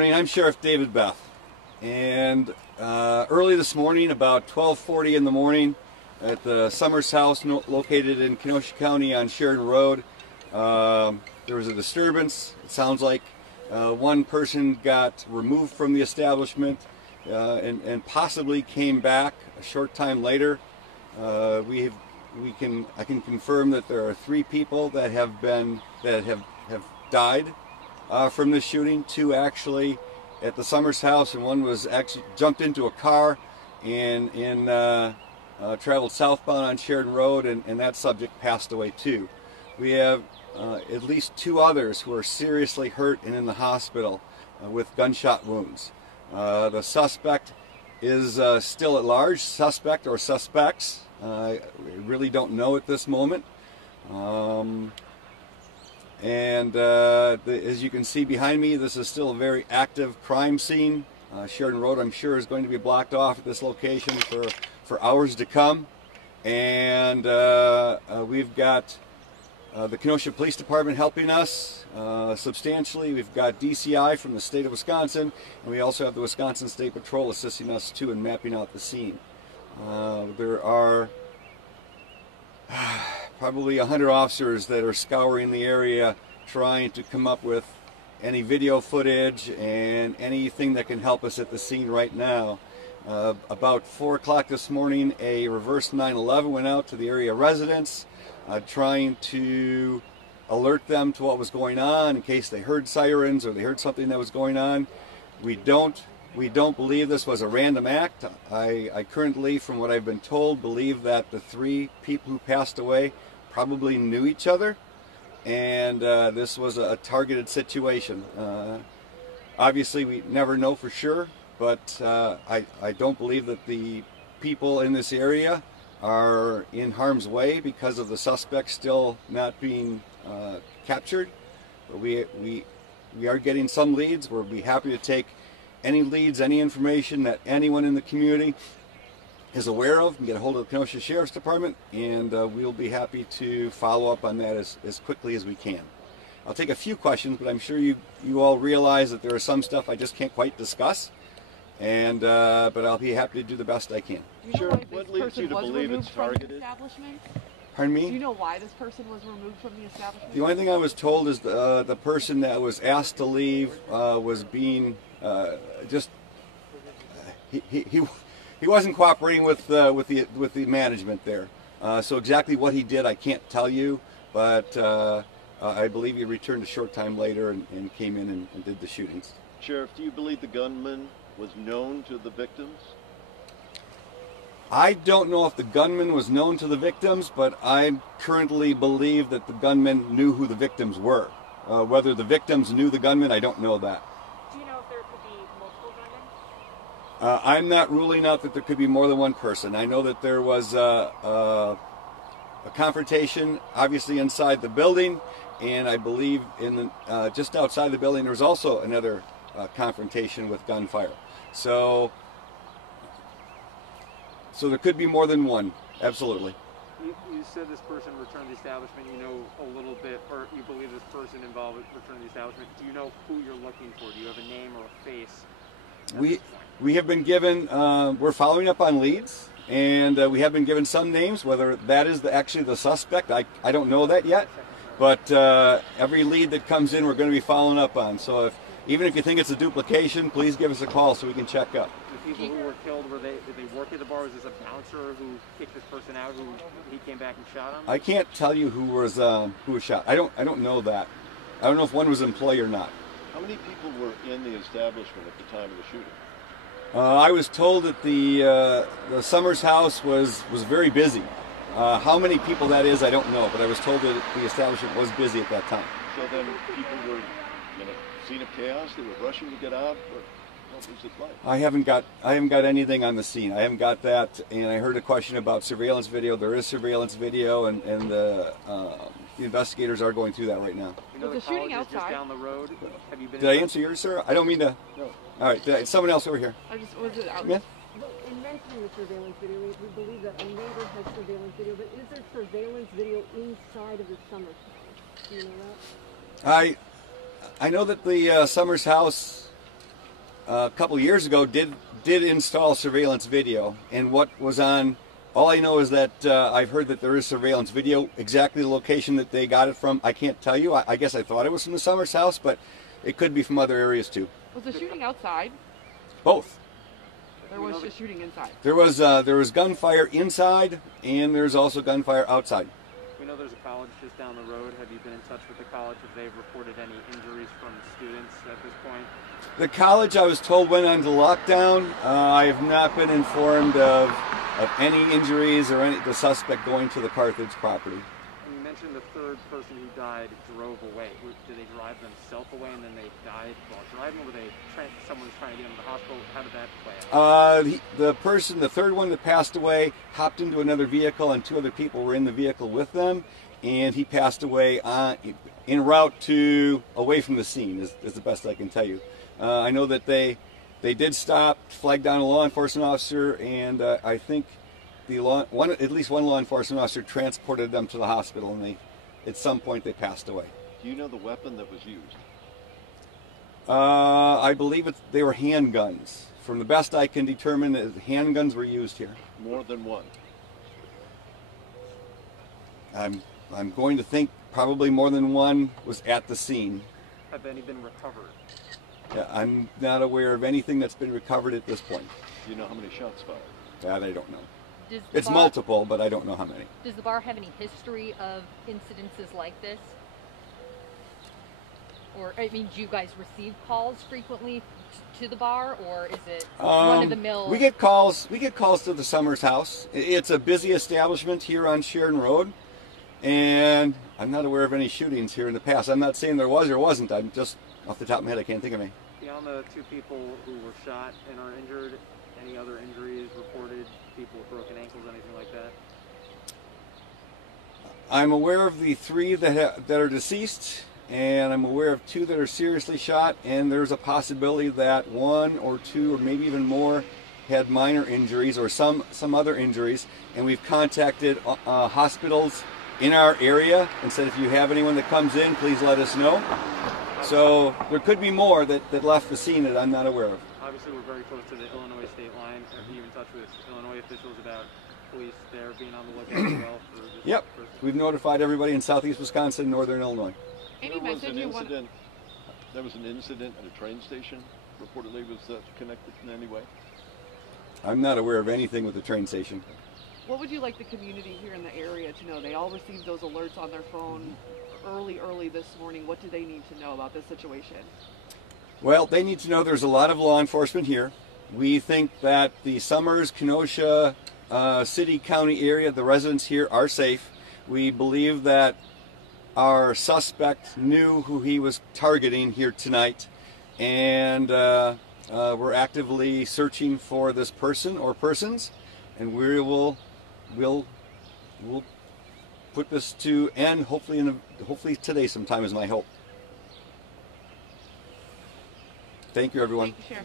I'm Sheriff David Beth, and early this morning, about 12:40 in the morning, at the Summers house located in Kenosha County on Sheridan Road, there was a disturbance. It sounds like one person got removed from the establishment and possibly came back a short time later. I can confirm that there are 3 people that have died from this shooting. 2 actually at the Summers house, and 1 was actually jumped into a car and traveled southbound on Sheridan Road, and that subject passed away too. We have at least 2 others who are seriously hurt and in the hospital with gunshot wounds. The suspect is still at large, suspect or suspects. I really don't know at this moment. As you can see behind me, this is still a very active crime scene. Sheridan Road, I'm sure, is going to be blocked off at this location for hours to come. And we've got the Kenosha Police Department helping us substantially. We've got DCI from the state of Wisconsin, and we also have the Wisconsin State Patrol assisting us too in mapping out the scene. There are probably 100 officers that are scouring the area trying to come up with any video footage and anything that can help us at the scene right now. About 4 o'clock this morning, a reverse 911 went out to the area residents, trying to alert them to what was going on in case they heard sirens or they heard something that was going on. We don't believe this was a random act. I currently, from what I've been told, believe that the 3 people who passed away probably knew each other, and this was a targeted situation. Obviously, we never know for sure, but I don't believe that the people in this area are in harm's way because of the suspect still not being captured. But we are getting some leads. We'll be happy to take any leads, any information that anyone in the community is aware of, and get a hold of the Kenosha Sheriff's Department, and we'll be happy to follow up on that as quickly as we can. I'll take a few questions, but I'm sure you all realize that there is some stuff I just can't quite discuss, and but I'll be happy to do the best I can. Sure. What leads you to believe it's targeted? Pardon me? Do you know why this person was removed from the establishment? The only thing I was told is the person that was asked to leave was being he wasn't cooperating with the management there. So exactly what he did, I can't tell you, but I believe he returned a short time later and came in and did the shootings. Sheriff, do you believe the gunman was known to the victims? I don't know if the gunman was known to the victims, but I currently believe that the gunman knew who the victims were. Whether the victims knew the gunman, I don't know that. Do you know if there could be multiple gunmen? I'm not ruling out that there could be more than one person. I know that there was a confrontation, obviously, inside the building, and I believe in just outside the building there was also another confrontation with gunfire. So there could be more than one, absolutely. You said this person returned to the establishment. You know a little bit, or you believe this person involved with returning to the establishment. Do you know who you're looking for? Do you have a name or a face? We have been given, we're following up on leads, and we have been given some names. Whether that is actually the suspect, I don't know that yet. But every lead that comes in, we're going to be following up on. So even if you think it's a duplication, please give us a call so we can check up. The people who were killed, did they work at the bar? Was this a bouncer who kicked this person out, who he came back and shot him? I can't tell you who was shot. I don't know that. I don't know if one was employee or not. How many people were in the establishment at the time of the shooting? I was told that the Summers house was very busy. How many people that is, I don't know, but I was told that the establishment was busy at that time. So then people were in a scene of chaos. They were rushing to get out. What was it like? I haven't got anything on the scene. I haven't got that. And I heard a question about surveillance video. There is surveillance video, and the investigators are going through that right now. You know, the shooting outside just down the road. Have you been? Did I answer yours, sir? I don't mean to. No. All right, someone else over here. Was it out? Yeah. In mentioning the surveillance video, we believe that a neighbor has surveillance video, but is there surveillance video inside of the Summers house? Do you know that? I know that the Summers house a couple years ago did install surveillance video, and what was on, all I know is that I've heard that there is surveillance video. Exactly the location that they got it from, I can't tell you. I guess I thought it was from the Summers house, but it could be from other areas too. Was the shooting outside? Both. There was just shooting inside. There was gunfire inside, and there's also gunfire outside. We know there's a college just down the road. Have you been in touch with the college? Have they reported any injuries from students at this point? The college, I was told, went on to lockdown. I have not been informed of any injuries or the suspect going to the Carthage property. And you mentioned the third person who died drove away. Did they drive themselves away and then they died while driving? Or were someone was trying to get them to the hospital? How did that play out? The third one that passed away, hopped into another vehicle, and 2 other people were in the vehicle with them, and he passed away en route to away from the scene. Is the best I can tell you. I know that they did stop, flag down a law enforcement officer, and I think at least one law enforcement officer transported them to the hospital, and at some point they passed away. Do you know the weapon that was used? I believe they were handguns. From the best I can determine, handguns were used here. More than one? I'm going to think probably more than one was at the scene. Have any been recovered? I'm not aware of anything that's been recovered at this point. Do you know how many shots fired? That I don't know. It's multiple, but I don't know how many. Does the bar have any history of incidences like this? Or, I mean, do you guys receive calls frequently to the bar, or is it run of the mill? We get calls to the Summers house. It's a busy establishment here on Sheridan Road, and I'm not aware of any shootings here in the past. I'm not saying there was or wasn't. I'm just off the top of my head, I can't think of any. Beyond the 2 people who were shot and are injured, any other injuries reported? People with broken ankles, anything like that? I'm aware of the 3 that are deceased, and I'm aware of 2 that are seriously shot, and there's a possibility that 1 or 2 or maybe even more had minor injuries or some other injuries, and we've contacted hospitals in our area and said, if you have anyone that comes in, please let us know. So there could be more that left the scene that I'm not aware of. Obviously, we're very close to the Illinois state line. Are you in touch with Illinois officials about police there being on the lookout as well? For this Yep. person? We've notified everybody in southeast Wisconsin and northern Illinois. Any message you want? There was an incident at a train station. Reportedly, was that connected in any way? I'm not aware of anything with the train station. What would you like the community here in the area to know? They all received those alerts on their phone early this morning. What do they need to know about this situation? Well, they need to know there's a lot of law enforcement here. We think that the Summers, Kenosha city, county area, the residents here are safe. We believe that our suspect knew who he was targeting here tonight, and we're actively searching for this person or persons, and we'll put this to end hopefully today sometime is my hope. Thank you, everyone. Thank you, Sheriff.